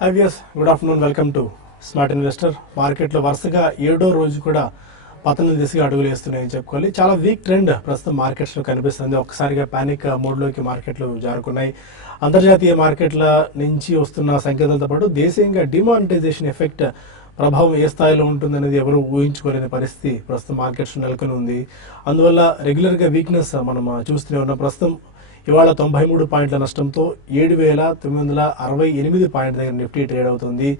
Hi viewers, good afternoon. Welcome to smart investor. మార్కెట్లో వరుసగా 7వ రోజు కూడా పతనం దిశగా అడుగులు వేస్తున్నాయని చెప్పుకోవాలి. చాలా వీక్ ట్రెండ్ ప్రస్తుతం మార్కెట్స్లో కనిపిస్తుంది. ఒక్కసారిగా పానిక్ మోడ్లోకి మార్కెట్లు జారుకున్నాయి. అంతర్జాతీయ మార్కెట్ల నుంచి వస్తున్న సంకేతాలతో పాటు దేశీయంగా డిమానిటైజేషన్ ఎఫెక్ట్ ప్రభావం ఏ స్థాయిలో ఉంటుందనేది ఎవరు ఊహించుకోలేని పరిస్థితి ప్రస్తుతం మార్కెట్స్ నెలకొని ఉంది. అందువల్ల రెగ్యులర్గా వీక్నెస్ మనం చూస్తూనే ఉన్నాం. ప్రస్తుతం ఇవాళ 93 పాయింట్ల నష్టంతో 7,968 పాయింట్ దగ్గర నిఫ్టీ ట్రేడ్ అవుతుంది.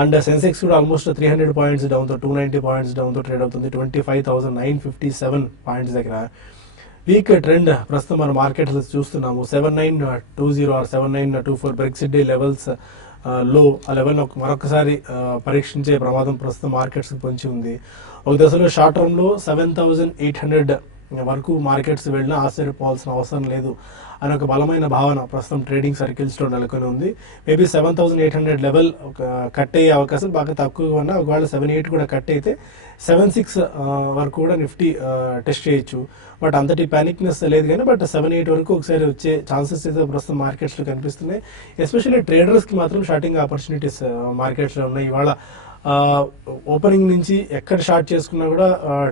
అండ్ సెన్సెక్స్ కూడా ఆల్మోస్ట్ 300 పాయింట్స్ డౌన్తో 290 పాయింట్స్ డౌన్తో ట్రేడ్ అవుతుంది. 25,957 పాయింట్స్ దగ్గర వీక్ ట్రెండ్ ప్రస్తుతం మన మార్కెట్లో చూస్తున్నాము. 7920 ఆర్ 7924 బ్రెక్సిట్ డే లెవెల్స్ లో ఆ లెవెల్ మరొకసారి పరీక్షించే ప్రమాదం ప్రస్తుతం మార్కెట్స్ పొంచి ఉంది. ఒక దశలో షార్ట్ టర్మ్ లో 7,800 వరకు మార్కెట్స్ వెళ్ళినా ఆశ్చర్యపోవాల్సిన అవసరం లేదు అనే ఒక బలమైన భావన ప్రస్తుతం ట్రేడింగ్ సర్కిల్స్లో నెలకొని ఉంది. మేబీ 7,800 లెవెల్ కట్ అయ్యే అవకాశం బాగా తక్కువగా ఉన్నా, ఒకవేళ 7,800 కూడా కట్ అయితే 7,600 వరకు కూడా నిఫ్టీ టెస్ట్ చేయొచ్చు. బట్ అంతటి ప్యానిక్నెస్ లేదు కానీ బట్ 7,800 వరకు ఒకసారి వచ్చే ఛాన్సెస్ అయితే ప్రస్తుతం మార్కెట్స్లో కనిపిస్తున్నాయి. ఎస్పెషల్లీ ట్రేడర్స్కి మాత్రం షార్టింగ్ ఆపర్చునిటీస్ మార్కెట్స్లో ఉన్నాయి. ఇవాళ ఓపెనింగ్ నుంచి ఎక్కడ షార్ట్ చేసుకున్నా కూడా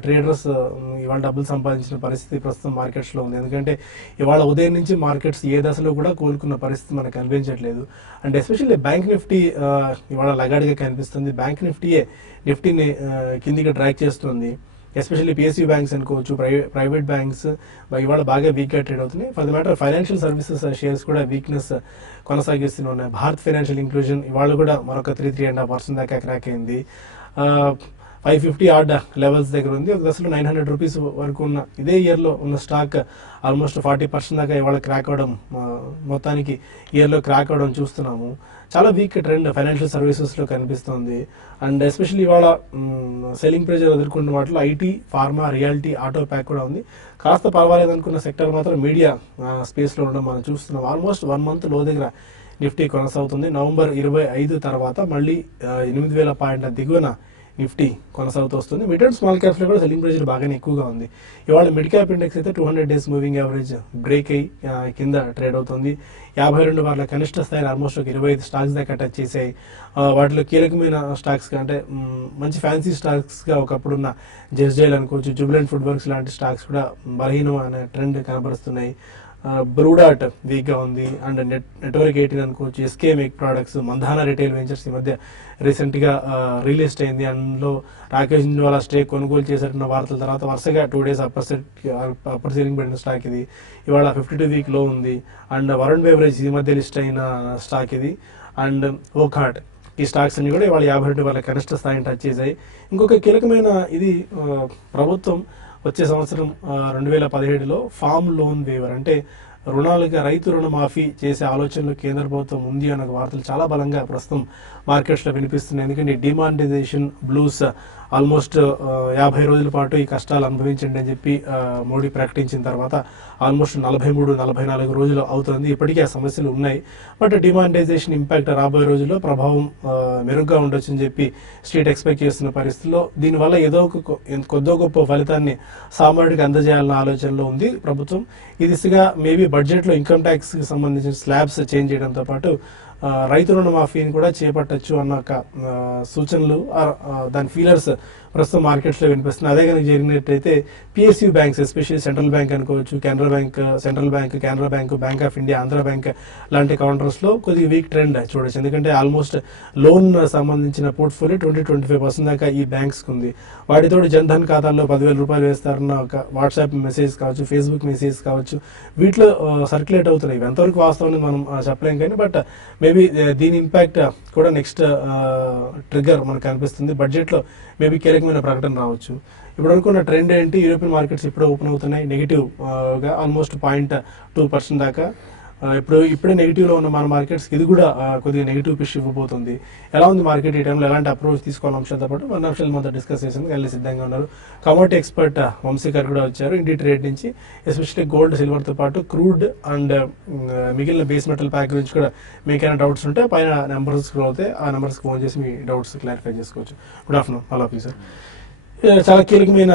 ట్రేడర్స్ ఇవాళ డబ్బులు సంపాదించిన పరిస్థితి ప్రస్తుతం మార్కెట్స్లో ఉంది. ఎందుకంటే ఇవాళ ఉదయం నుంచి మార్కెట్స్ ఏ దశలో కూడా కోలుకున్న పరిస్థితి మనకు కనిపించట్లేదు. అండ్ ఎస్పెషల్లీ బ్యాంక్ నిఫ్టీ ఇవాళ లగాడిగా కనిపిస్తుంది. బ్యాంక్ నిఫ్టీని కిందికి ట్రాక్ చేస్తుంది. ఎస్పెషల్లీ పిఎస్యూ బ్యాంక్స్ అనుకోవచ్చు, ప్రైవేట్ బ్యాంక్స్ ఇవాళ బాగా వీక్గా ట్రేడ్ అవుతున్నాయి. For the matter financial services shares కూడా వీక్నెస్ కొనసాగిస్తూనే ఉన్నాయి. భారత్ ఫైనాన్షియల్ ఇంక్లూజన్ ఇవాళ కూడా మరొక 3.5% దాకా క్రాక్ అయింది. 550 ఆర్డ్ లెవెల్స్ దగ్గర ఉంది. ఒక దశలో 900 రూపీస్ వరకు ఉన్న ఇదే ఇయర్లో ఉన్న స్టాక్ ఆల్మోస్ట్ 40% దాకా ఇవాళ క్రాక్ అవడం, మొత్తానికి ఇయర్లో క్రాక్ అవడం చూస్తున్నాము. చాలా వీక్ ట్రెండ్ ఫైనాన్షియల్ సర్వీసెస్లో కనిపిస్తుంది. అండ్ ఎస్పెషల్లీ ఇవాళ సెల్లింగ్ ప్రెజర్ ఎదుర్కొన్న వాటిలో IT, pharma, reality, auto pack కూడా ఉంది. కాస్త పర్వాలేదు అనుకున్న సెక్టర్ మాత్రం మీడియా స్పేస్లో ఉండడం మనం చూస్తున్నాం. ఆల్మోస్ట్ 1 మంత్ లో దగ్గర నిఫ్టీ కొనసాగుతుంది. నవంబర్ 25 తర్వాత మళ్ళీ 8,000 పాయింట్ల దిగువన నిఫ్టీ కొనసాగుతూ వస్తుంది. మిడ్ అండ్ స్మాల్ క్యాప్స్లో కూడా సెల్లింగ్ ప్రెజర్ బాగానే ఎక్కువగా ఉంది. ఇవాళ మిడ్ క్యాప్ ఇండెక్స్ అయితే 200 డేస్ మూవింగ్ యావరేజ్ బ్రేక్ అయ్యి కింద ట్రేడ్ అవుతుంది. 52 వారాల కనిష్ట స్థాయిని ఆల్మోస్ట్ ఒక 25 స్టాక్స్ దాకా టచ్ చేసాయి. వాటిలో కీలకమైన స్టాక్స్ అంటే మంచి ఫ్యాన్సీ స్టాక్స్గా ఒకప్పుడున్న జెస్డైల్ అనుకోవచ్చు, జుబిలెంట్ ఫుడ్ వర్క్స్ లాంటి స్టాక్స్ కూడా బలహీనమైన ట్రెండ్ కనబరుస్తున్నాయి. బ్రూడాట్ వీక్గా ఉంది. అండ్ నెట్వర్క్ 18 అనుకోవచ్చు, SK make products, Mandhana retail ventures ఈ మధ్య రీసెంట్గా రియలిస్ట్ అయింది. అందులో రాకేష్ జిందాల్ స్టేక్ కొనుగోలు చేసేటున్న వార్తల తర్వాత వరుసగా 2 డేస్ అప్పర్ సీలింగ్ పడిన స్టాక్ ఇది. ఇవాళ 52 వీక్ లో ఉంది. అండ్ వరుణ్ బెవరేజ్ ఈ మధ్య లిస్ట్ అయిన స్టాక్ ఇది. అండ్ ఓకాట్ ఈ స్టాక్స్ అన్ని కూడా ఇవాళ 52 వాళ్ళ కనిష్ట స్థాయిని టచ్ చేశాయి. ఇంకొక కీలకమైన ఇది ప్రభుత్వం వచ్చే సంవత్సరం 2017లో ఫామ్ లోన్ వేవర్ అంటే రుణాలుగా రైతు రుణమాఫీ చేసే ఆలోచనలో కేంద్ర ప్రభుత్వం ఉంది అన్న వార్తలు చాలా బలంగా ప్రస్తుతం మార్కెట్స్లో వినిపిస్తున్నాయి. ఎందుకంటే డిమానిటైజేషన్ బ్లూస్ ఆల్మోస్ట్ 50 రోజుల పాటు ఈ కష్టాలు అనుభవించండి అని చెప్పి మోడీ ప్రకటించిన తర్వాత ఆల్మోస్ట్ 43-44 రోజులు అవుతుంది. ఇప్పటికీ ఆ సమస్యలు ఉన్నాయి. బట్ డిమానిటైజేషన్ ఇంపాక్ట్ రాబోయే రోజుల్లో ప్రభావం మెరుగ్గా ఉండొచ్చు అని చెప్పి స్ట్రీట్ ఎక్స్పెక్ట్ చేస్తున్న పరిస్థితుల్లో దీనివల్ల ఏదో కొద్దో గొప్ప ఫలితాన్ని సామాన్యుడికి అందజేయాలన్న ఆలోచనలో ఉంది ప్రభుత్వం. ఈ దిశగా మేబీ బడ్జెట్లో ఇన్కమ్ ట్యాక్స్కి సంబంధించిన స్లాబ్స్ చేంజ్ చేయడంతో పాటు రైతు రుణమాఫీని కూడా చేపట్టచ్చు అన్న ఒక సూచనలు దాని ఫీలర్స్ ప్రస్తుతం మార్కెట్స్లో వినిపిస్తుంది. అదే కనుక జరిగినట్టయితే PSU banks especially Central Bank అనుకోవచ్చు, Canara Bank, Central Bank, Canara Bank, Bank of India, Andhra Bank లాంటి కౌంటర్స్లో కొద్దిగా వీక్ ట్రెండ్ చూడొచ్చు. ఎందుకంటే ఆల్మోస్ట్ లోన్ సంబంధించిన పోర్ట్ఫోలియో 20-25% దాకా ఈ బ్యాంక్స్కి ఉంది. వాటితో జన్ధన్ ఖాతాల్లో 10,000 రూపాయలు వేస్తారన్న ఒక వాట్సాప్ మెసేజ్ కావచ్చు, ఫేస్బుక్ మెసేజ్ కావచ్చు, వీటిలో సర్క్యులేట్ అవుతున్నాయి. ఎంతవరకు వాస్తవం మనం చెప్పలేం కానీ బట్ మేబీ దీని ఇంపాక్ట్ కూడా నెక్స్ట్ ట్రిగ్గర్ మనకు కనిపిస్తుంది. బడ్జెట్లో మేబీ కీలకమైన ప్రకటన రావచ్చు. ఇప్పుడు అనుకున్న ట్రెండ్ ఏంటి? యూరోపియన్ మార్కెట్స్ ఇప్పుడే ఓపెన్ అవుతున్నాయి నెగిటివ్గా ఆల్మోస్ట్ 0.2% దాకా. ఇప్పుడే నెగిటివ్లో ఉన్న మన మార్కెట్స్కి ఇది కూడా కొద్దిగా నెగిటివ్ పిష్ ఇవ్వబోతుంది. ఎలా ఉంది మార్కెట్ ఈ టైంలో, ఎలాంటి అప్రోచ్ తీసుకోవాలని అంశాలతో పాటు మన అంశాలు మనతో డిస్కస్ చేసేందుకు వెళ్ళి సిద్ధంగా ఉన్నారు. కమోడిటీ ఎక్స్పర్ట్ వంశీ గారు కూడా వచ్చారు ఇండి ట్రేడ్ నుంచి. ఎస్పెషల్లీ గోల్డ్, సిల్వర్తో పాటు క్రూడ్ అండ్ మిగిలిన బేస్ మెటల్ ప్యాక్ గురించి కూడా మీకైనా డౌట్స్ ఉంటే పైన నెంబర్స్ అవుతాయి, ఆ నెంబర్స్కి ఫోన్ చేసి మీ డౌట్స్ క్లారిఫై చేసుకోవచ్చు. Good afternoon all of you sir. చాలా కీలకమైన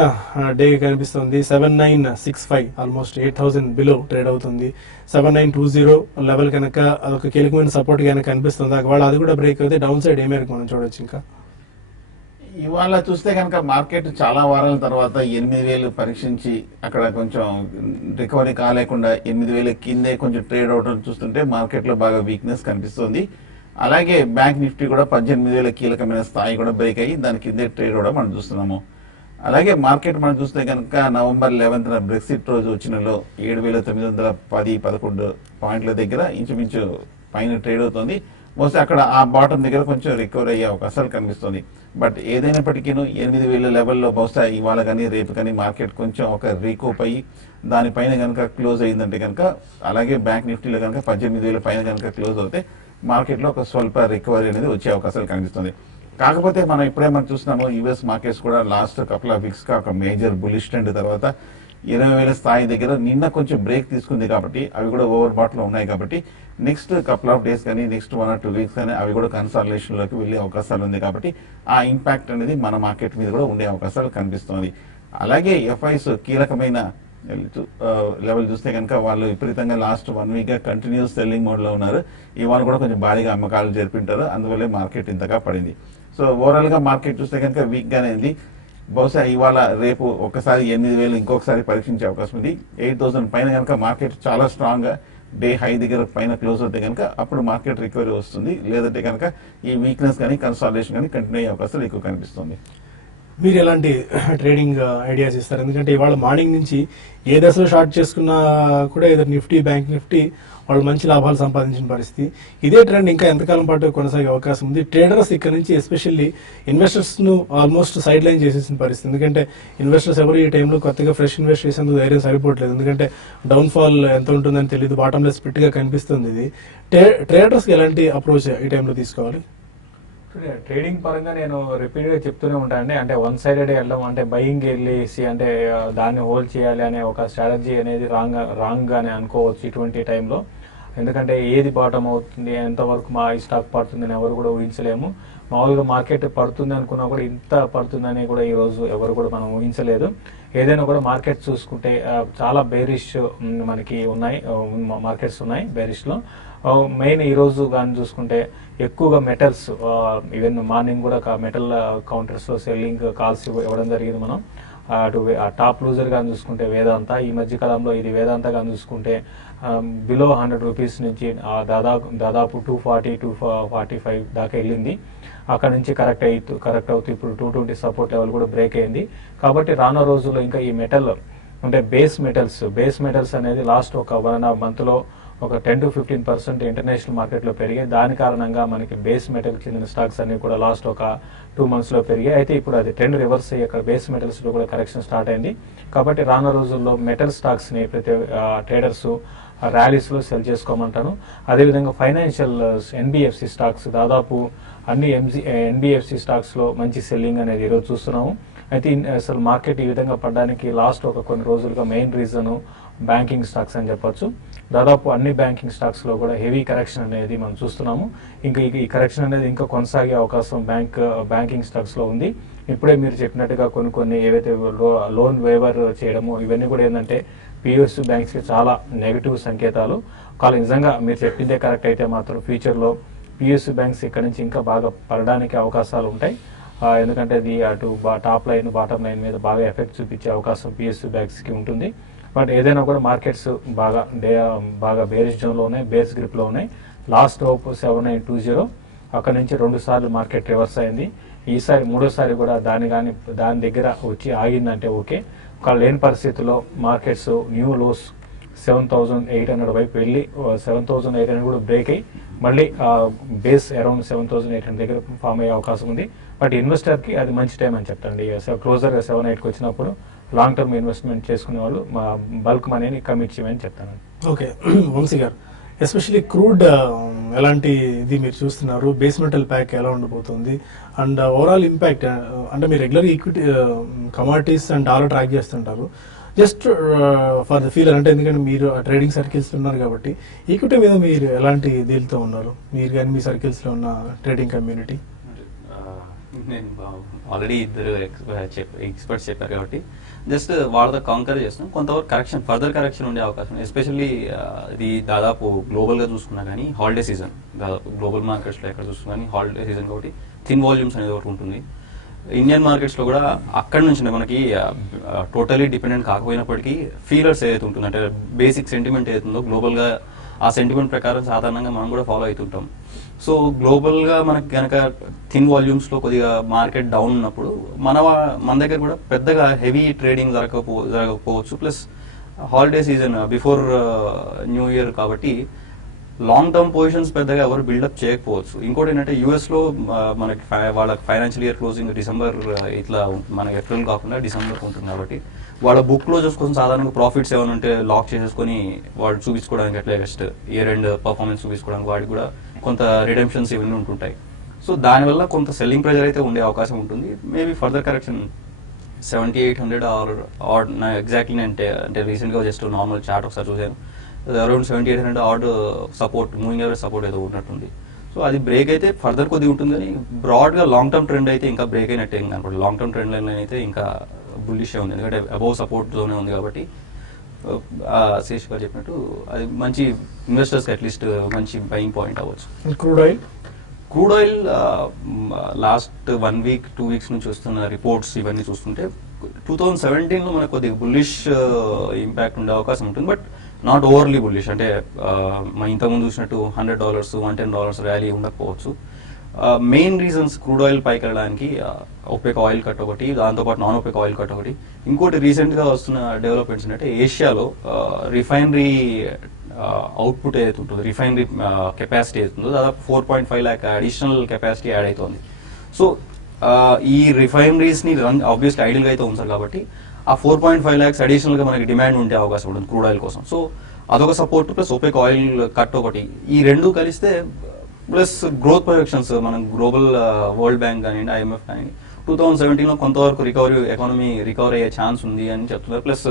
డే కనిపిస్తుంది. 7965 ఆల్మోస్ట్ 8000 బిలో ట్రేడ్ అవుతుంది. 7920 లెవెల్ కనుక అదొక కీలకమైన సపోర్ట్ కనుక కనిపిస్తుంది. ఒకవేళ అది కూడా బ్రేక్ అయితే డౌన్ సైడ్ ఏ మేరకు మనం చూడొచ్చు? ఇంకా ఇవాళ చూస్తే కనుక మార్కెట్ చాలా వారాల తర్వాత 8000 పరీక్షించి అక్కడ కొంచెం రికవరీ కాలేకుండా 8000 కిందే కొంచెం ట్రేడ్ అవడం చూస్తుంటే మార్కెట్లో బాగా వీక్నెస్ కనిపిస్తుంది. అలాగే బ్యాంక్ నిఫ్టీ కూడా 18,000 కీలకమైన స్థాయి కూడా బ్రేక్ అయ్యి దాని కిందే ట్రేడ్ అవడం మనం చూస్తున్నాము. అలాగే మార్కెట్ మనం చూస్తే కనుక నవంబర్ 11న బ్రెక్సిట్ రోజు వచ్చినలో 7,910-11 పాయింట్ల దగ్గర ఇంచుమించు పైన ట్రేడ్ అవుతుంది. మోస్ట్లీ అక్కడ ఆ బాటమ్ దగ్గర కొంచెం రికవర్ అయ్యే అవకాశాలు కనిపిస్తుంది. బట్ ఏదైనప్పటికీ 8,000 లెవెల్లో బహుశా ఇవాళ కానీ రేపు కానీ మార్కెట్ కొంచెం ఒక రీకూప్ అయ్యి దానిపైన కనుక క్లోజ్ అయ్యిందంటే కనుక, అలాగే బ్యాంక్ నిఫ్టీలో కనుక 18,000 పైన కనుక క్లోజ్ అవుతే మార్కెట్లో ఒక స్వల్ప రికవరీ అనేది వచ్చే అవకాశాలు కనిపిస్తుంది. కాకపోతే మనం ఇప్పుడే మనం చూస్తున్నాము యుఎస్ మార్కెట్స్ కూడా లాస్ట్ కపుల్ ఆఫ్ వీక్స్ గా ఒక మేజర్ బులిష్ ట్రెండ్ తర్వాత 20,000 స్థాయి దగ్గర నిన్న కొంచెం బ్రేక్ తీసుకుంది కాబట్టి అవి కూడా ఓవర్ బాట్ లో ఉన్నాయి కాబట్టి నెక్స్ట్ కపుల్ ఆఫ్ డేస్ కానీ నెక్స్ట్ 1 or 2 వీక్స్ కానీ అవి కూడా కన్సాలిడేషన్ లోకి వెళ్ళే అవకాశాలు ఉంది కాబట్టి ఆ ఇంపాక్ట్ అనేది మన మార్కెట్ మీద కూడా ఉండే అవకాశాలు కనిపిస్తుంది. అలాగే ఎఫ్ఐస్ కీలకమైన లెవెల్ చూస్తే కనుక వాళ్ళు విపరీతంగా లాస్ట్ 1 వీక్ గా కంటిన్యూస్ సెల్లింగ్ మోడ్ లో ఉన్నారు. ఇవాళ కూడా కొంచెం భారీగా అమ్మకాలు జరిపింటారు, అందువల్లే మార్కెట్ ఇంతగా పడింది. సో ఓవరాల్ గా మార్కెట్ చూస్తే కనుక వీక్ గానే ఉంది. బహుశా ఇవాళ రేపు ఒకసారి 8,000 ఇంకొకసారి పరీక్షించే అవకాశం ఉంది. 8,000 పైన కనుక మార్కెట్ చాలా స్ట్రాంగ్ గా డే హై దగ్గర పైన క్లోజ్ అవుతే కనుక అప్పుడు మార్కెట్ రికవరీ వస్తుంది. లేదంటే కనుక ఈ వీక్నెస్ కానీ కన్సాలిడేషన్ కానీ కంటిన్యూ అయ్యే అవకాశాలు ఎక్కువ కనిపిస్తుంది. మీరు ఎలాంటి ట్రేడింగ్ ఐడియాస్ ఇస్తారు? ఎందుకంటే ఇవాళ మార్నింగ్ నుంచి ఏ దశలో షార్ట్ చేసుకున్నా కూడా ఏదో నిఫ్టీ, బ్యాంక్ నిఫ్టీ వాళ్ళు మంచి లాభాలు సంపాదించిన పరిస్థితి. ఇదే ట్రెండ్ ఇంకా ఎంతకాలం పాటు కొనసాగే అవకాశం ఉంది? ట్రేడర్స్ ఇక్కడ నుంచి ఎస్పెషల్లీ ఇన్వెస్టర్స్ ను ఆల్మోస్ట్ సైడ్ లైన్ చేసేసిన పరిస్థితి. ఎందుకంటే ఇన్వెస్టర్స్ ఎవరు ఈ టైంలో కొత్తగా ఫ్రెష్ ఇన్వెస్ట్ చేసేందుకు ధైర్యం సరిపోవట్లేదు. ఎందుకంటే డౌన్ ఫాల్ ఎంత ఉంటుందని తెలియదు, బాటమ్ లెస్ ఫిట్ గా కనిపిస్తుంది. ఇది ట్రేడర్స్ కి ఎలాంటి అప్రోచ్ ఈ టైంలో తీసుకోవాలి? ట్రేడింగ్ పరంగా నేను రిపీట్ గా చెప్తూనే ఉంటానండి. అంటే వన్ సైడెడ్ వెళ్ళడం, అంటే బయింగ్ వెళ్ళేసి అంటే దాన్ని హోల్డ్ చేయాలి అనే ఒక స్ట్రాటజీ అనేది రాంగ్ గానే అనుకోవచ్చు ఇటువంటి టైంలో. ఎందుకంటే ఏది బాటమ్ అవుతుంది, ఎంతవరకు మా ఈ స్టాక్ పడుతుంది అని ఎవరు కూడా ఊహించలేము. మామూలుగా మార్కెట్ పడుతుంది అనుకున్నా కూడా ఇంత పడుతుందని కూడా ఈ రోజు ఎవరు కూడా మనం ఊహించలేదు. ఏదైనా కూడా మార్కెట్ చూసుకుంటే చాలా బేరిష్ మనకి ఉన్నాయి, మార్కెట్స్ ఉన్నాయి బేరిష్ లో. మెయిన్ ఈ రోజు కానీ చూసుకుంటే ఎక్కువగా మెటల్స్, ఈవెన్ మార్నింగ్ కూడా మెటల్ కౌంటర్స్ లో సెల్లింగ్ కాల్స్ ఇవ్వడం జరిగింది. మనం అటు టాప్ లూజర్ కానీ చూసుకుంటే వేదాంత, ఈ మధ్య కాలంలో ఇది వేదాంత కానీ చూసుకుంటే బిలో 100 రూపీస్ నుంచి దాదాపు 240-245 దాకా వెళ్ళింది. అక్కడ నుంచి కరెక్ట్ అవుతూ ఇప్పుడు 220 సపోర్ట్ లెవెల్ కూడా బ్రేక్ అయింది. కాబట్టి రానున్న రోజుల్లో ఇంకా ఈ మెటల్ అంటే బేస్ మెటల్స్ అనేది లాస్ట్ ఒక 1.5 month లో ఒక 10-15% ఇంటర్నేషనల్ మార్కెట్లో పెరిగాయి. దాని కారణంగా మనకి బేస్ మెటల్ చెందిన స్టాక్స్ అన్ని కూడా లాస్ట్ ఒక 2 months లో పెరిగాయి. అయితే ఇప్పుడు అది ట్రెండ్ రివర్స్ అయ్యి అక్కడ బేస్ మెటల్స్ లో కూడా కరెక్షన్ స్టార్ట్ అయింది. కాబట్టి రానున్న రోజుల్లో మెటల్ స్టాక్స్ ని ప్రతి ట్రేడర్స్ ర్యాలీస్ లో సెల్ చేసుకోమంటాను. అదేవిధంగా ఫైనాన్షియల్ ఎన్బిఎఫ్సి స్టాక్స్, దాదాపు అన్ని ఎన్బిఎఫ్సి స్టాక్స్ లో మంచి సెల్లింగ్ అనేది ఈరోజు చూస్తున్నాము. అయితే అసలు మార్కెట్ ఈ విధంగా పడడానికి లాస్ట్ ఒక కొన్ని రోజులుగా మెయిన్ రీజన్ బ్యాంకింగ్ స్టాక్స్ అని చెప్పొచ్చు. దాదాపు అన్ని బ్యాంకింగ్ స్టాక్స్ లో కూడా హెవీ కరెక్షన్ అనేది మనం చూస్తున్నాము. ఇంకా ఈ కరెక్షన్ అనేది ఇంకా కొనసాగే అవకాశం బ్యాంకింగ్ స్టాక్స్ లో ఉంది. ఇప్పుడే మీరు చెప్పినట్టుగా కొన్ని ఏవైతే లోన్ వేవర్ చేయడము ఇవన్నీ కూడా ఏంటంటే పిఎస్యు బ్యాంక్స్ కి చాలా నెగిటివ్ సంకేతాలు. కానీ నిజంగా మీరు చెప్పిందే కరెక్ట్ అయితే మాత్రం ఫ్యూచర్ లో పిఎస్యు బ్యాంక్స్ ఇక్కడ నుంచి ఇంకా బాగా పడడానికి అవకాశాలు ఉంటాయి. ఎందుకంటే అది అటు టాప్ లైన్ బాటమ్ లైన్ మీద బాగా ఎఫెక్ట్ చూపించే అవకాశం పిఎస్యు బ్యాంక్స్ కి ఉంటుంది. బట్ ఏదైనా కూడా మార్కెట్స్ బాగా బేరిష్ జోన్ లో ఉన్నాయి, బేర్స్ గ్రిప్ లో ఉన్నాయి. లాస్ట్ హోప్ 7920, అక్కడ నుంచి 2 సార్లు మార్కెట్ రివర్స్ అయింది. ఈసారి 3వసారి కూడా దాని దగ్గర వచ్చి ఆగిందంటే ఓకే. ఒక లేని పరిస్థితుల్లో మార్కెట్స్ న్యూ లోస్ 7,800 వైపు వెళ్ళి 7,800 కూడా బ్రేక్ అయ్యి మళ్ళీ బేస్ అరౌండ్ 7,800 దగ్గర ఫామ్ అయ్యే అవకాశం ఉంది. బట్ ఇన్వెస్టర్ కి అది మంచి టైం అని చెప్తాండి. క్లోజర్ 7-8కి వచ్చినప్పుడు లాంగ్ టర్మ్ ఇన్వెస్ట్మెంట్ చేసుకునే వాళ్ళు బల్క్ మనీని కమిట్ చేయమని చెప్తాను. ఓకే వంశీ గారు, ఎస్పెషల్లీ క్రూడ్ ఎలాంటి ఇది మీరు చూస్తున్నారు? బేస్ మెటల్ ప్యాక్ ఎలా ఉండబోతుంది? అండ్ ఓవరాల్ ఇంపాక్ట్ అంటే మీరు regular equity commodities and dollar track చేస్తుంటారు. జస్ట్ ఫర్ ద ఫీలర్ అంటే ఎందుకంటే మీరు ట్రేడింగ్ సర్కిల్స్ ఉన్నారు కాబట్టి ఈక్విటీ మీద మీరు ఎలాంటి దీనితో ఉన్నారు? మీరు కానీ మీ సర్కిల్స్ లో ఉన్న ట్రేడింగ్ కమ్యూనిటీ? నేను ఆల్రెడీ ఇద్దరు ఎక్స్పర్ట్స్ చెప్పారు కాబట్టి జస్ట్ వాళ్ళతో కాంకర్ చేస్తాం. కొంతవరకు కరెక్షన్, ఫర్దర్ కరెక్షన్ ఉండే అవకాశం, ఎస్పెషల్లీ ఇది దాదాపు గ్లోబల్గా చూసుకున్నా కానీ హాలిడే సీజన్, దాదాపు గ్లోబల్ మార్కెట్స్లో ఎక్కడ చూసుకున్నా కానీ హాలిడే సీజన్ కాబట్టి థిన్ వాల్యూమ్స్ అనేది ఒకటి ఉంటుంది. ఇండియన్ మార్కెట్స్లో కూడా అక్కడి నుంచి మనకి టోటలీ డిపెండెంట్ కాకపోయినప్పటికీ ఫీలర్స్ ఏదైతే ఉంటుందో, అంటే బేసిక్ సెంటిమెంట్ ఏదైతుందో గ్లోబల్గా ఆ సెంటిమెంట్ ప్రకారం సాధారణంగా మనం కూడా ఫాలో అవుతుంటాం. సో గ్లోబల్గా మనకి కనుక థిన్ వాల్యూమ్స్లో కొద్దిగా మార్కెట్ డౌన్ ఉన్నప్పుడు మన దగ్గర కూడా పెద్దగా హెవీ ట్రేడింగ్ జరగకపోవచ్చు. Plus holiday season before new year కాబట్టి లాంగ్ టర్మ్ పొజిషన్స్ పెద్దగా ఎవరు బిల్డప్ చేయకపోవచ్చు. ఇంకోటి ఏంటంటే యూఎస్లో మనకి వాళ్ళకి ఫైనాన్షియల్ ఇయర్ క్లోజింగ్ డిసెంబర్ ఇట్లా మనకి ఏప్రిల్ కాకుండా డిసెంబర్ ఉంటుంది కాబట్టి వాళ్ళ బుక్ క్లోజర్స్ కోసం సాధారణంగా ప్రాఫిట్స్ ఏమైనా ఉంటే లాక్ చేసేసుకొని వాళ్ళు చూపించుకోవడానికి అట్లా జస్ట్ ఇయర్ ఎండ్ పర్ఫార్మెన్స్ చూపించుకోవడానికి వాడికి కూడా కొంత రిడెంప్షన్స్ ఇవన్నీ ఉంటుంటాయి. సో దానివల్ల కొంత సెల్లింగ్ ప్రెజర్ అయితే ఉండే అవకాశం ఉంటుంది. Maybe further correction 7800 or exactly అంటే రీసెంట్గా జస్ట్ నార్మల్ చార్ట్ ఒకసారి చూసాను, around 7800 odd support, moving average support ఏదో ఉన్నట్టుంది. సో అది బ్రేక్ అయితే ఫర్దర్ కొద్దిగా ఉంటుంది కానీ బ్రాడ్గా లాంగ్ టర్మ్ ట్రెండ్ అయితే ఇంకా బ్రేక్ అయినట్టే ఇంకా అనుకోండి. లాంగ్ టర్మ్ ట్రెండ్ లైన్ అయితే ఇంకా బుల్లిషే ఉంది, ఎందుకంటే అబౌవ్ సపోర్ట్ జోనే ఉంది కాబట్టి శేష్ గారు చెప్పినట్టు అది మంచి ఇన్వెస్టర్స్కి అట్లీస్ట్ మంచి బయింగ్ పాయింట్ అవ్వచ్చు. Crude oil last 1 week 2 weeks నుంచి వస్తున్న రిపోర్ట్స్ ఇవన్నీ చూస్తుంటే 2017లో మనకు కొద్దిగా బుల్లిష్ ఇంపాక్ట్ ఉండే అవకాశం ఉంటుంది, బట్ నాట్ ఓవర్లీ బుల్లిష్. అంటే మనం ఇంతకుముందు చూసినట్టు $100 $110 ర్యాలీ ఉండకపోవచ్చు. మెయిన్ రీజన్స్ క్రూడ్ ఆయిల్ పైకి వెళ్ళడానికి ఒపెక్ ఆయిల్ కట్ ఒకటి, దాంతోపాటు నాన్ ఒపెక్ ఆయిల్ కట్ ఒకటి. ఇంకోటి రీసెంట్గా వస్తున్న డెవలప్మెంట్స్ ఏంటంటే ఏషియాలో రిఫైనరీ అవుట్పుట్ ఏదైతే ఉంటుందో, రిఫైనరీ కెపాసిటీ అవుతుందో దాదాపు 4.5 lakh అడిషనల్ కెపాసిటీ యాడ్ అవుతుంది. సో ఈ రిఫైనరీస్ని ఆబ్వియస్లీ ఐడియల్గా అయితే ఉంచారు కాబట్టి ఆ 4.5 lakhs అడిషనల్గా మనకి డిమాండ్ ఉండే అవకాశం ఉంటుంది క్రూడ్ ఆయిల్ కోసం. సో అదొక support, plus OPEC oil cut ఒకటి, ఈ రెండు కలిస్తే ప్లస్ గ్రోత్ ప్రొజెక్షన్స్ మనం గ్లోబల్ వరల్డ్ బ్యాంక్ కానివ్వండి, ఐఎంఎఫ్ కానివ్వండి 2017లో కొంతవరకు ఎకానమీ రికవర్ అయ్యే ఛాన్స్ ఉంది అని చెప్తున్నారు. ప్లస్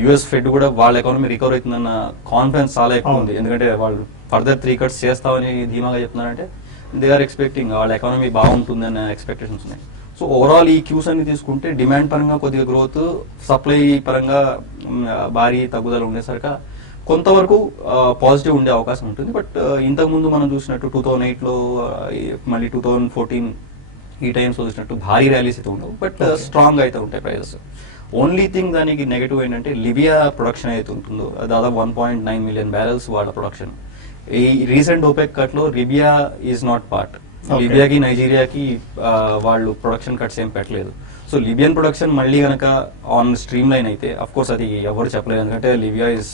యుఎస్ ఫెడ్ కూడా వాళ్ళ ఎకానమీ రికవర్ అవుతుందన్న కాన్ఫిడెన్స్ చాలా ఎక్కువ ఉంది, ఎందుకంటే వాళ్ళు ఫర్దర్ 3 cuts చేస్తామని ధీమాగా చెప్తున్నారంటే దే ఆర్ ఎక్స్పెక్టింగ్ వాళ్ళ ఎకానమీ బాగుంటుందన్న ఎక్స్పెక్టేషన్స్ ఉన్నాయి. సో ఓవరాల్ ఈ క్యూస్ అన్ని తీసుకుంటే డిమాండ్ పరంగా కొద్దిగా గ్రోత్, సప్లై పరంగా భారీ తగ్గుదల ఉండేసరికి కొంతవరకు పాజిటివ్ ఉండే అవకాశం ఉంటుంది. బట్ ఇంతకుముందు మనం చూసినట్టు 2008లో మళ్ళీ 2014 ఈ టైమ్స్ చూసినట్టు భారీ ర్యాలీస్ అయితే ఉండవు, బట్ స్ట్రాంగ్ అయితే ఉంటాయి ప్రైజెస్. ఓన్లీ థింగ్ దానికి నెగటివ్ ఏంటంటే లిబియా ప్రొడక్షన్ అయితే ఉంటుందో దాదాపు 1.9 million barrels వాళ్ళ ప్రొడక్షన్. ఈ రీసెంట్ ఓపెక్ కట్ లో లిబియా ఈజ్ నాట్ పార్ట్. లిబియాకి నైజీరియాకి వాళ్ళు ప్రొడక్షన్ కట్స్ ఏం పెట్టలేదు. సో లిబియన్ ప్రొడక్షన్ మళ్ళీ కనుక ఆన్ స్ట్రీమ్ లైన్ అయితే అఫ్ కోర్స్ అది ఎవరు చెప్పలేదు, ఎందుకంటే Libya is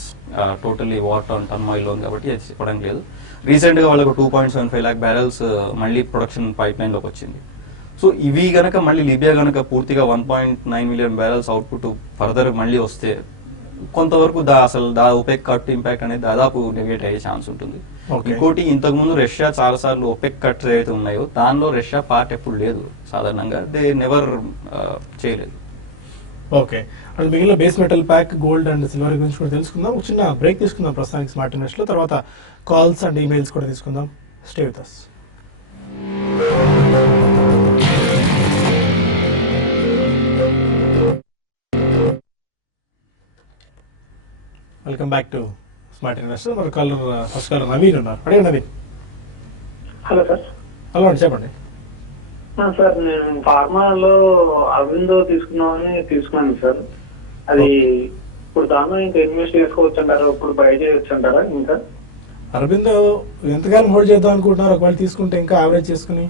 totally what on term oil ఉంది కాబట్టి అది చెప్పడానికి లేదు. రీసెంట్ గా వాళ్ళకు 2.75 lakh barrels మళ్ళీ ప్రొడక్షన్ పైప్ లైన్ లోకి వచ్చింది. సో ఇవి గనక మళ్ళీ లిబియా గనక పూర్తిగా 1.9 million barrels అవుట్పుట్ ఫర్దర్ మళ్ళీ వస్తే కొంతవరకు అసలు ఒపెక్ కట్ ఇంపాక్ట్ అనేది దాదాపు నెగేట్ అయ్యే ఛాన్స్ ఉంటుంది. ఇంకోటి ఇంతకుముందు రష్యా చాలా సార్లు ఒపెక్ కట్స్ ఏవైతే ఉన్నాయో దానిలో రష్యా పార్ట్ ఎప్పుడు లేదు, సాధారణంగా దే నెవర్ చేయలేదు. ఓకే, అండ్ మిగిలిన base metal pack, gold and silver గురించి కూడా తెలుసుకుందాం. ఒక చిన్న బ్రేక్ తీసుకుందాం ప్రస్తుతానికి స్మార్ట్ ఇన్వెస్ట్ లో, తర్వాత కాల్స్ అండ్ ఈమెయిల్స్ కూడా తీసుకుందాం. Stay with us. Welcome back to smart investor. మన ఫస్ట్ కాలర్ నవీన్ ఉన్నారు. అడిగి నవీన్. Hello sir. హలో అండి, చెప్పండి. సార్ నేను ఫార్మాలో అరవిందో తీసుకున్నాను సార్. అది ఇప్పుడు దానిలో ఇంకా ఇన్వెస్ట్ చేసుకోవచ్చు అంటారా, ఇప్పుడు బై చేయొచ్చు అంటారా? ఇంకా అరవిందో ఎంతకాలం హోల్డ్ చేద్దాం అనుకుంటున్నారు? ఒకవేళ తీసుకుంటే ఇంకా యావరేజ్ చేసుకుని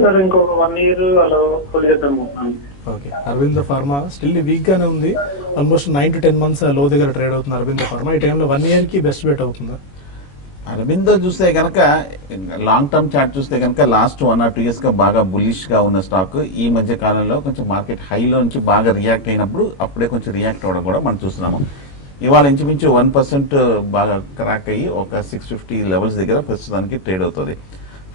సార్ ఇంకొక 1 year అలా హోల్డ్ చేద్దాం అనుకుంటున్నాను. Okay, Aurobindo pharma still week గానే ఉంది. ఆల్మోస్ట్ 9 to 10 months లో దగ్గర ట్రేడ్ అవుతుంది అరవిందో ఫార్మా. ఈ టైంలో 1 year కి బెస్ట్ బెట్ అవుతుందా? అరవిందో చూస్తే కనుక లాంగ్ టర్మ్ చార్ట్ చూస్తే కనుక లాస్ట్ 1 or 2 years గా బాగా బులిష్ గా ఉన్న స్టాక్ ఈ మధ్య కాలంలో కొంచెం మార్కెట్ హైలో నుంచి బాగా రియాక్ట్ అయినప్పుడు అప్పుడే కొంచెం రియాక్ట్ అవ్వడం కూడా మనం చూస్తున్నాము. ఇవాళ ఇంచుమించు 1% బాగా క్రాక్ అయ్యి ఒక 650 levels దగ్గర ప్రస్తుతానికి ట్రేడ్ అవుతుంది.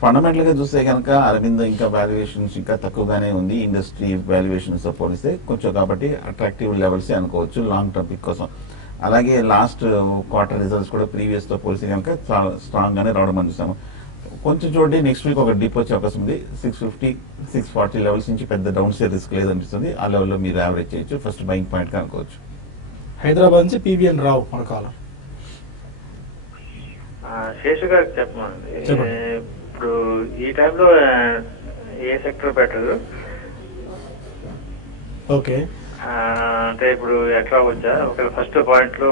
ఫండమెంటల్ గా చూస్తే కనుక అరవిందో ఇంకా వాల్యుయేషన్స్ ఇంకా తక్కువగానే ఉంది ఇండస్ట్రీ వాల్యుయేషన్స్ తో పోలిస్తే కొంచెం, కాబట్టి అట్రాక్టివ్ లెవెల్స్ అనుకోవచ్చు లాంగ్ టర్మ్ పిక్ కోసం. అలాగే లాస్ట్ క్వార్టర్ రిజల్ట్స్ కూడా ప్రీవియస్ తో పోలిస్తే కనుక చాలా స్ట్రాంగ్ గానే రావడం మనం చూసాము. కొంచెం చూడండి నెక్స్ట్ వీక్ ఒక డిప్ వచ్చే అవకాశం ఉంది. 650 640 లెవెల్స్ నుంచి పెద్ద డౌన్ సైడ్ రిస్క్ లేదనిపిస్తుంది. ఆ లెవెల్లో మీరు యావరేజ్ చేయొచ్చు, ఫస్ట్ బయింగ్ పాయింట్ అనుకోవచ్చు. హైదరాబాద్ నుంచి పివిఎన్ రావు మన కాలం. శేషు గారికి చెప్పమండి. చెప్పండి. ఇప్పుడు ఈ టైంలో ఏ సెక్టర్ బెటర్? ఓకే, అంటే ఇప్పుడు ఎట్లా వచ్చా ఒక ఫస్ట్ పాయింట్ లో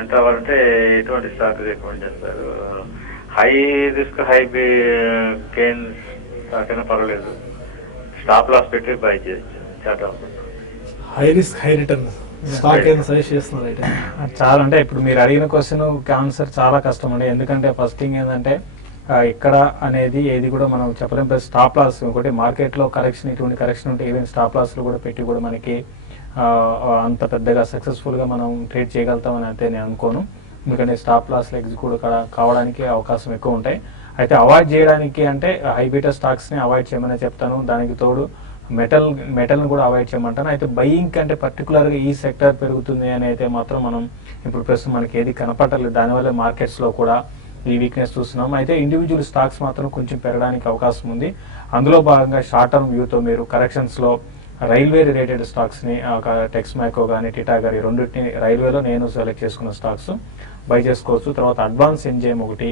ఎంత అవ్వాలంటే ఎటువంటి స్టాక్ రికమెండ్ చేస్తారు? High risk high gain stock అయినా పర్వాలేదు, స్టాప్ లాస్ పెట్టి బై చేయొచ్చు. చాలా high risk high return stock ఏమైనా సజెస్ట్ చేస్తున్నారు అయితే? చాలా అంటే ఇప్పుడు మీరు అడిగిన క్వశ్చన్ ఆన్సర్ చాలా కష్టం అండి. ఎందుకంటే ఫస్ట్ థింగ్ ఏంటంటే ఇక్కడ అనేది ఏది కూడా మనం చెప్పలేం. ప్లస్ స్టాప్ లాస్ ఒకటి మార్కెట్లో కరెక్షన్, ఇటువంటి కరెక్షన్ ఉంటే ఈవెన్ స్టాప్ లాస్లు కూడా పెట్టి కూడా మనకి అంత పెద్దగా సక్సెస్ఫుల్గా మనం ట్రేడ్ చేయగలుగుతామని అయితే నేను అనుకోను. ఎందుకంటే స్టాప్ లాస్లు ఎగ్జిక్యూట్ కావడానికి అవకాశం ఎక్కువ ఉంటాయి. అయితే అవాయిడ్ చేయడానికి అంటే హై బీటా స్టాక్స్ని అవాయిడ్ చేయమని చెప్తాను. దానికి తోడు మెటల్ని కూడా అవాయిడ్ చేయమంటాను. అయితే బయింగ్ కంటే పర్టికులర్గా ఈ సెక్టర్ పెరుగుతుంది అని అయితే మాత్రం మనం ఇప్పుడు ప్రస్తుతం మనకి ఏది కనపడలేదు. దానివల్ల మార్కెట్స్లో కూడా ఈ వీక్నెస్ చూస్తున్నాం. అయితే ఇండివిజువల్ స్టాక్స్ మాత్రం కొంచెం పెరగడానికి అవకాశం ఉంది. అందులో భాగంగా షార్ట్ టర్మ్ వ్యూతో మీరు కరెక్షన్స్లో రైల్వే రిలేటెడ్ స్టాక్స్ని టెక్స్మాకో కానీ టిటాగర్, ఈ రెండింటిని రైల్వేలో నేను సెలెక్ట్ చేసుకున్న స్టాక్స్ బై చేసుకోవచ్చు. తర్వాత అడ్వాన్స్ ఎంజైమ్ ఒకటి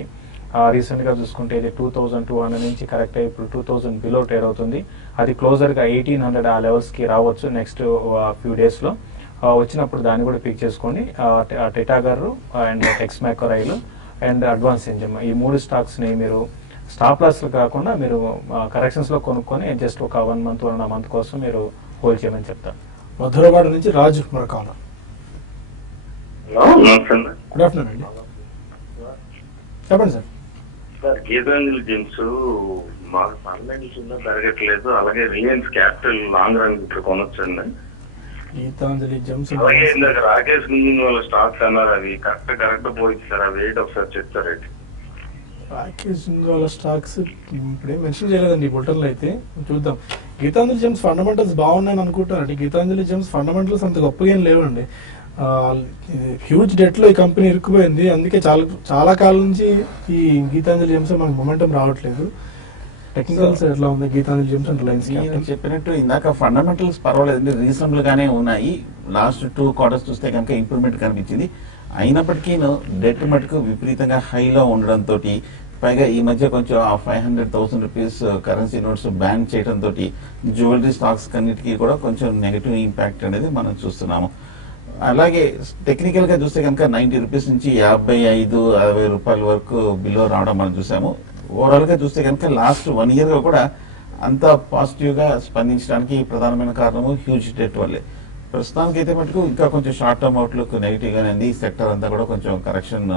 రీసెంట్గా చూసుకుంటే ఇది 2200 నుంచి కరెక్ట్ అయ్యి ఇప్పుడు 2000 బిలో ట్రేడ్ అవుతుంది. అది క్లోజర్గా 1800 ఆ లెవెల్స్కి రావచ్చు నెక్స్ట్ ఫ్యూ డేస్లో. వచ్చినప్పుడు దాన్ని కూడా పిక్ చేసుకోండి. Titagarh and Texmaco rail and advance enzyme, ఈ 3 స్టాక్స్ని మీరు స్టాప్ లాస్లు కాకుండా మీరు కరెక్షన్స్లో కొనుక్కొని జస్ట్ ఒక 1 మంత్ 1.5 మంత్ కోసం మీరు హోల్డ్ చేయమని చెప్తాను. మధురవాడ నుంచి రాజు మన కాలం. గుడ్ ఆఫ్టర్నూన్ అండి, చెప్పండి సార్. సార్ గీతాంజలి జిమ్స్ మాకు ఫండమెంటల్స్ ఉందా పెరగట్లేదు, అలాగే రిలయన్స్ క్యాపిటల్ లాంగ్ రన్ ఇప్పుడు కొనొచ్చండి. గీతాంజలి జెమ్స్, అలాగే ఇందాక రాకేష్ గుంజిన్ వాళ్ళ స్టాక్స్ అన్నారు, అవి కరెక్ట్ పోయింది సార్, అవి రేట్ ఒకసారి చెప్తారేంటి? రాకేష్ వాళ్ళ స్టాక్స్ ఇప్పుడే మెన్షన్ చేయలేదండి ఈ బుల్టన్లో. అయితే చూద్దాం. గీతాంజలి జెమ్స్ ఫండమెంటల్స్ బాగున్నాయని అనుకుంటారండి. గీతాంజలి జెమ్స్ ఫండమెంటల్స్ అంత గొప్పగా ఏం లేవండి. హ్యూజ్ డెట్ లో ఈ కంపెనీ ఇరుక్కుపోయింది. అందుకే చాలా కాలం నుంచి ఈ గీతాంజలి జెమ్స్ మనకు మొమెంటం రావట్లేదు. టెక్నికల్స్ ఎట్లా ఉంది గీతాంజలి జెమ్స్ అండ్ రిలయన్స్ నేను చెప్పినట్టు ఇందాక ఫండమెంటల్స్ పర్వాలేదండి, రీజనబుల్ గానే ఉన్నాయి. లాస్ట్ 2 quarters చూస్తే కనుక ఇంప్రూవ్మెంట్ కనిపించింది. అయినప్పటికీ డెట్ మటుకు విపరీతంగా హైలో ఉండడంతో, పైగా ఈ మధ్య కొంచెం 500,000 రూపీస్ కరెన్సీ నోట్స్ బ్యాన్ చేయడంతో జ్యువెలరీ స్టాక్స్ కన్నిటికీ కూడా కొంచెం నెగటివ్ ఇంపాక్ట్ అనేది మనం చూస్తున్నాము. అలాగే టెక్నికల్ గా చూస్తే కనుక 90 రూపీస్ నుంచి 55-60 రూపాయల వరకు బిలో రావడం మనం చూసాము. ఓవరాల్ గా చూస్తే కనుక లాస్ట్ 1 year గా కూడా అంత పాజిటివ్ గా స్పందించడానికి ప్రధానమైన కారణము హ్యూజ్ డెట్ వల్లే. ప్రస్తుతానికి అయితే మటుకు ఇంకా కొంచెం షార్ట్ టర్మ్ అవుట్లుక్ నెగిటివ్ గానే ఉంది. ఈ సెక్టర్ అంతా కూడా కొంచెం కరెక్షన్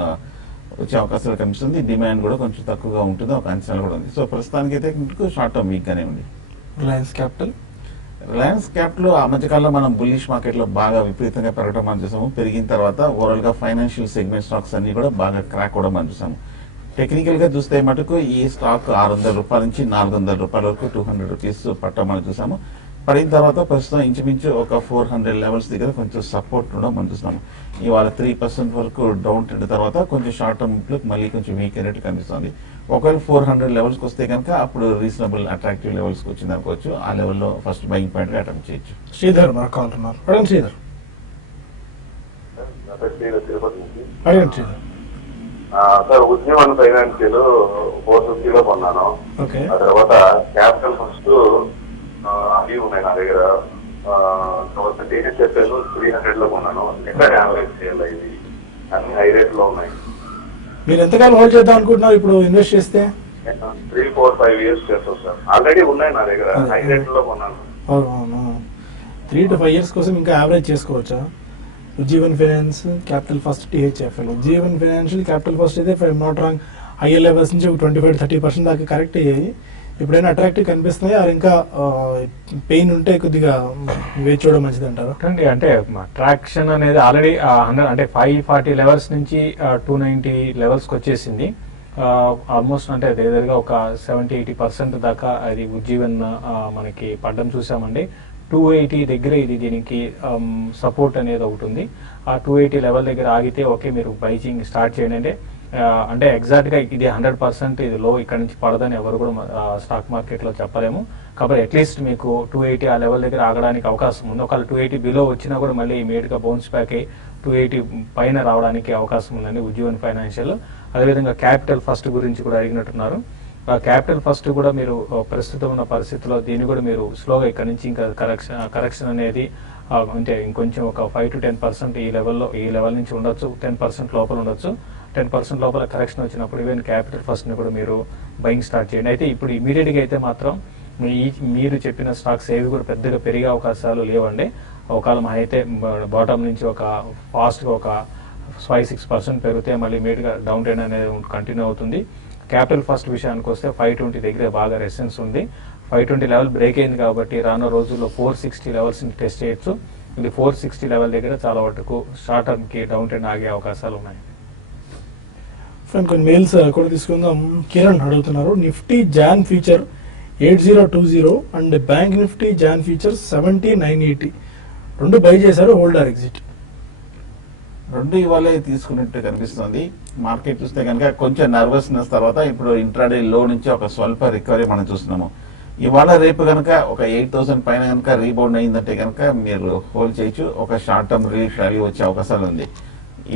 వచ్చే అవకాశాలు కనిపిస్తుంది. డిమాండ్ కూడా కొంచెం తక్కువగా ఉంటుంది, ఒక అంచనాలు కూడా ఉంది. సో ప్రస్తుతానికి అయితే మటుకు షార్ట్ టర్మ్ వీక్ గానే ఉంది. రిలయన్స్ క్యాపిటల్, రిలయన్స్ క్యాపిటల్ ఆ మధ్యకాలంలో మనం బుల్లిష్ మార్కెట్ లో బాగా విపరీతంగా పెరగడం మనం చూసాము. పెరిగిన తర్వాత ఓవరాల్ గా ఫైనాన్షియల్ సెగ్మెంట్ స్టాక్స్ అన్ని కూడా బాగా క్రాక్ కూడా మనం చూసాము. టెక్నికల్ గా చూస్తే మటుకు ఈ స్టాక్ 600 రూపాయల నుంచి 400 రూపాయల వరకు 200 రూపీస్ పట్టడం మనం చూసాము. పడిన తర్వాత ప్రస్తుతం ఇంచుమించు ఒక 400 లెవెల్స్ దగ్గర కొంచెం సపోర్ట్ ఉండడం మనం చూస్తున్నాము. ఇవాళ 3% వరకు డౌన్ ట్రెండ్ తర్వాత కొంచెం షార్ట్ టర్మ్ మళ్ళీ కొంచెం వీక్ అయినట్టు కనిపిస్తుంది. ఒకవేళ 400 లెవెల్స్కి వస్తే కనుక అప్పుడు రీజనబుల్ అట్రాక్టివ్ లెవెల్స్కి వచ్చింది అనుకోవచ్చు. ఆ లెవెల్లో ఫస్ట్ బయింగ్ పాయింట్ గా అటెంప్ట్ చేయొచ్చు. శ్రీధర్ మనకు కావాలంటున్నారు. అడగండి శ్రీధర్. తిరుపతి నుంచి అడగండి శ్రీధర్. సార్ ఉద్యమన్ ఫైనాన్షియల్ 450లో కొన్నాను. ఓకే, ఆ తర్వాత క్యాపిటల్ ఫస్ట్ అవి ఉన్నాయి నా దగ్గర. తర్వాత డిహెచ్ఎఫ్ఎల్ 300లో కొన్నాను. ఎక్కడ యావరేజ్ చేయాలి? ఇది అన్ని హై రేట్ లో ఉన్నాయి. మీరు ఎంతకాలం హోల్డ్ చేద్దాం అనుకుంటున్నారు ఇప్పుడు ఇన్వెస్ట్ చేస్తే? 3, 4, 5 years చేస్తాం సార్. ఆల్రెడీ ఉన్నాయి నా దగ్గర, హై రేట్ లో కొన్నాను. అవును, 3 to 5 years కోసం ఇంకా యావరేజ్ చేసుకోవచ్చా? Ujjivan finance, capital first, THFL. Ujjivan financial, capital first అయితే I'm not wrong higher levels నుంచి ఒక 25-30% దాకా కరెక్ట్ అయ్యాయి. ఇప్పుడైనా అట్రాక్టివ్ కనిపిస్తున్నాయి, అది ఇంకా పెయిన్ ఉంటే కొద్దిగా వేచి చూడడం మంచిది అంటారు. అంటే అట్రాక్షన్ అనేది ఆల్రెడీ 100 అంటే 540 లెవెల్స్ నుంచి 290 లెవెల్స్కి వచ్చేసింది. ఆల్మోస్ట్ అంటే దగ్గరగా ఒక 70-80% దాకా అది ఉజ్జీవన్ మనకి పడ్డం చూసామండి. 280 దగ్గర ఇది దీనికి సపోర్ట్ అనేది ఒకటి ఉంది. ఆ 280 లెవెల్ దగ్గర ఆగితే ఓకే మీరు బైజింగ్ స్టార్ట్ చేయండి. అంటే అంటే ఎగ్జాక్ట్గా ఇది 100% ఇది లో ఇక్కడ నుంచి పడదని ఎవరు కూడా స్టాక్ మార్కెట్లో చెప్పలేము. కాబట్టి అట్లీస్ట్ మీకు 280 ఆ లెవెల్ దగ్గర ఆగడానికి అవకాశం ఉంది. ఒకవేళ 280 బిలో వచ్చినా కూడా మళ్ళీ ఇమీడియట్గా బౌన్స్ బ్యాక్ అయ్యి 280 పైన రావడానికి అవకాశం ఉందండి ఉజ్జీవన్ ఫైనాన్షియల్. అదేవిధంగా క్యాపిటల్ ఫస్ట్ గురించి కూడా అడిగినట్టున్నారు. ఆ క్యాపిటల్ ఫస్ట్ కూడా మీరు ప్రస్తుతం ఉన్న పరిస్థితిలో దీన్ని కూడా మీరు స్లోగా ఇక్కడ నుంచి ఇంకా కరెక్షన్ అనేది అంటే ఇంకొంచెం ఒక 5 to 10% ఈ లెవెల్ నుంచి ఉండొచ్చు, 10% లోపల ఉండొచ్చు. 10% లోపల కరెక్షన్ వచ్చినప్పుడు ఈవెన్ క్యాపిటల్ ఫస్ట్ని కూడా మీరు బయింగ్ స్టార్ట్ చేయండి. అయితే ఇప్పుడు ఇమీడియట్గా అయితే మాత్రం మీరు చెప్పిన స్టాక్స్ ఏవి కూడా పెద్దగా పెరిగే అవకాశాలు లేవండి. ఒకవేళ మా అయితే బాటమ్ నుంచి ఒక ఫాస్ట్గా ఒక 5-6% పెరిగితే మళ్ళీ ఇమీడియట్గా డౌన్ ట్రెండ్ అనేది కంటిన్యూ అవుతుంది. క్యాపిటల్ ఫస్ట్ విషయానికి వస్తే 520 దగ్గర బాగా రెసిస్టెన్స్ ఉంది. 520 లెవెల్ బ్రేక్ అయింది కాబట్టి రానున్న రోజుల్లో 460 లెవెల్స్ని టెస్ట్ చేయొచ్చు. ఇది 460 లెవెల్ దగ్గర చాలా వరకు షార్ట్ టర్మ్కి డౌన్ ట్రెండ్ ఆగే అవకాశాలు ఉన్నాయి. ఫ్రెండ్ కొన్ని మెయిల్స్ కూడా తీసుకుందాం. కిరణ్ అడుగుతున్నారు, Nifty June future 8020 and bank Nifty June future 70980 రెండు బై చేశారు, హోల్డర్ ఎగ్జిట్. రెండు ఇవాళ తీసుకున్నట్టు కనిపిస్తుంది. మార్కెట్ చూస్తే కనుక కొంచెం నర్వస్నెస్ తర్వాత ఇప్పుడు ఇంట్రాడే లో నుంచి ఒక స్వల్ప రికవరీ మనం చూస్తున్నాము. ఇవాళ రేపు కనుక ఒక 8000 పైన కనుక రీబౌండ్ అయిందంటే కనుక మీరు హోల్డ్ చేయొచ్చు. ఒక షార్ట్ టర్మ్ రిలీఫ్ ర్యాలీ వచ్చే అవకాశాలు ఉంది.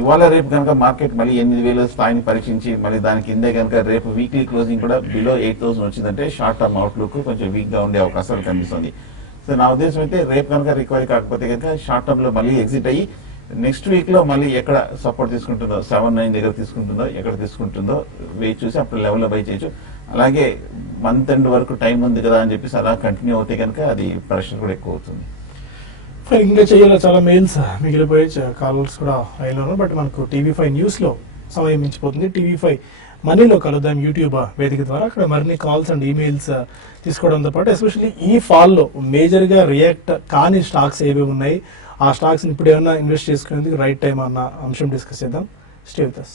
ఇవాళ రేపు కనుక మార్కెట్ మళ్ళీ 8000 స్థాయిని పరీక్షించి మళ్ళీ దాని కిందే కనుక రేపు వీక్లీ క్లోజింగ్ కూడా బిలో 8000 వచ్చిందంటే షార్ట్ టర్మ్ అవుట్లుక్ కొంచెం వీక్ గా ఉండే అవకాశాలు కనిపిస్తుంది. సో నా ఉద్దేశం అయితే రేపు కనుక రికవరీ కాకపోతే కనుక షార్ట్ టర్మ్ లో మళ్ళీ ఎగ్జిట్ అయ్యి నెక్స్ట్ వీక్ లో మళ్ళీ ఎక్కడ సపోర్ట్ తీసుకుంటుందో 79 దగ్గర తీసుకుంటుందో ఎక్కడ తీసుకుంటుందో వెయిట్ చూసి అప్పుడు లెవెల్లో బై చేయొచ్చు. అలాగే మంత్ ఎండ్ వరకు టైం ఉంది కదా అని చెప్పేసి అలా కంటిన్యూ అవుతే కనుక అది ప్రెషర్ కూడా ఎక్కువ అవుతుంది. ఇంకా చేయాలి, చాలా మెయిల్స్ మిగిలిపోయి కాల్స్ కూడా లైన్లో ఉన్నాయి. బట్ మనకు TV5 న్యూస్లో సమయం మించిపోతుంది. TV5 మనీలో కలుద్దాం యూట్యూబ్ వేదిక ద్వారా. అక్కడ మరిన్ని కాల్స్ అండ్ ఈమెయిల్స్ తీసుకోవడంతో పాటు ఎస్పెషల్లీ ఈ ఫాల్లో మేజర్గా రియాక్ట్ కాని స్టాక్స్ ఏవి ఉన్నాయి, ఆ స్టాక్స్ని ఇప్పుడు ఏమన్నా ఇన్వెస్ట్ చేసుకునేందుకు రైట్ టైం అన్న అంశం డిస్కస్ చేద్దాం. Stay with us.